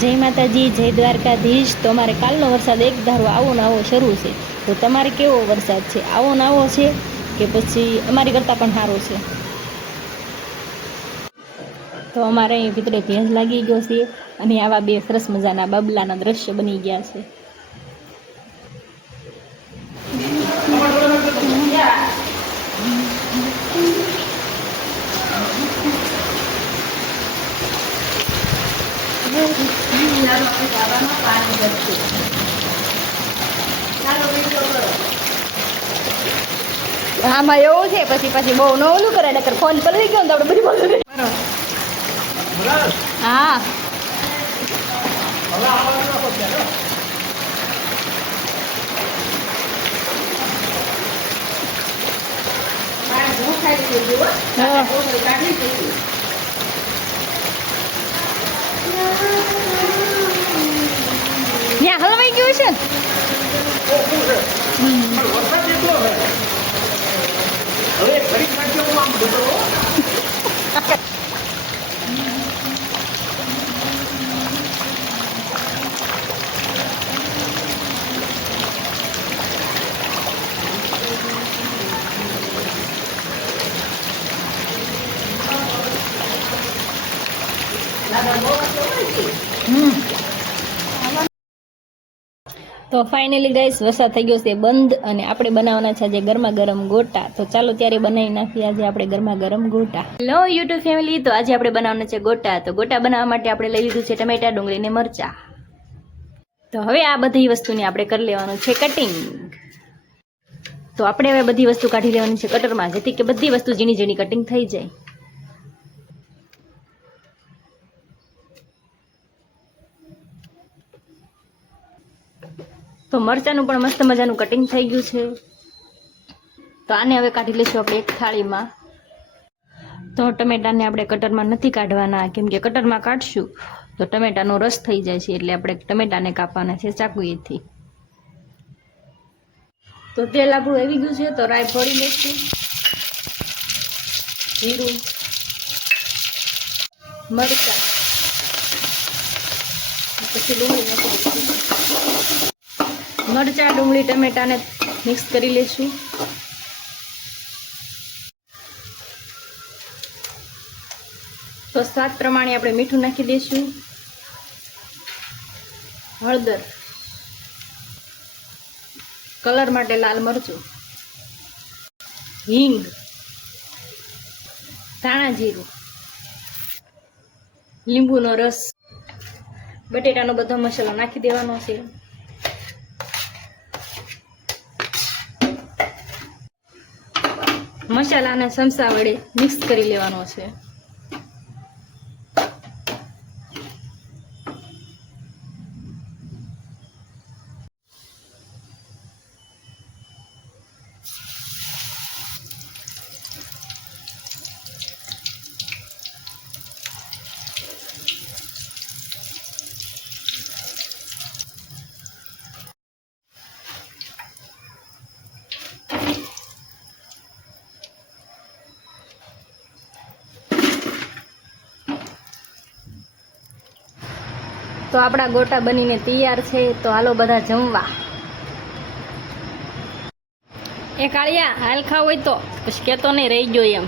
જય માતાજી, જય દ્વારકાધીશ। તો અમારે કાલનો વરસાદ એક ધારો આવો ને આવો શરૂ છે। તો તમારે કેવો વરસાદ છે? આવો ને આવો છે કે પછી અમારી કરતાં પણ સારો છે? તો અમારે અહીં ભીતરે ભેંસ લાગી ગયો છે અને આવા બે સરસ મજાના બબલાના દ્રશ્ય બની ગયા છે। આમાં એવું છે પછી બહુ ન ઓલું કરે નકર ફોન પલળી ગયો ને તો આપણે બધી બોલું હા ત્યાં હલવાઈ ગયું છે તો ફાઇનલી ગાઈસ વરસાદ થઈ ગયો છે બંધ અને આપણે બનાવવાના છે આજે ગરમા ગરમ ગોટા। તો ચાલો ત્યારે બનાવી નાખીએ આજે આપણે ગરમા ગરમ ગોટા। હેલો યુટ્યુબ ફેમિલી, તો આજે આપણે બનાવવાના છે ગોટા। તો ગોટા બનાવવા માટે આપણે લઈ લીધું છે ટમેટા, ડુંગળી ને મરચા। તો હવે આ બધી વસ્તુની આપણે કરી લેવાનું છે કટિંગ। તો આપણે હવે બધી વસ્તુ કાઢી લેવાની છે કટરમાં, જેથી કે બધી વસ્તુ ઝીણી ઝીણી કટિંગ થઈ જાય। તો મરચાનું પણ મસ્ત મજાનું કટિંગ થઈ ગયું છે। તો આને હવે કાઢી લઈશું આપણે એક થાળીમાં। તો ટમેટાને આપણે કટરમાં નથી કાઢવાના, કેમ કે કટરમાં કાઢશું તો ટમેટાનો રસ થઈ જાય છે, એટલે આપણે ટમેટાને કાપવાના છે ચાકુએથી। તો તેલ આપણું આવી ગયું છે, તો રાઈ ફોડી લઈશું, જીરું, મરચાં, પછી ડુંગળી નાખી દઈશું। મરચાં, ડુંગળી, ટમેટાને મિક્સ કરી લઈશું। તો સ્વાદ પ્રમાણે આપણે મીઠું નાખી દઈશું, હળદર, કલર માટે લાલ મરચું, હિંગ, ધાણા જીરું, લીંબુનો રસ, બટેટાનો બધો મસાલો નાખી દેવાનો છે। મસાલાને ચમચા વડે મિક્સ કરી લેવાનો છે। તો આપણા ગોટા બનીને તૈયાર છે। તો હાલો બધા જમવા। એ કાળિયા હાલ ખાવ હોય તો પછી કહેતો નહીં રહી ગયો એમ।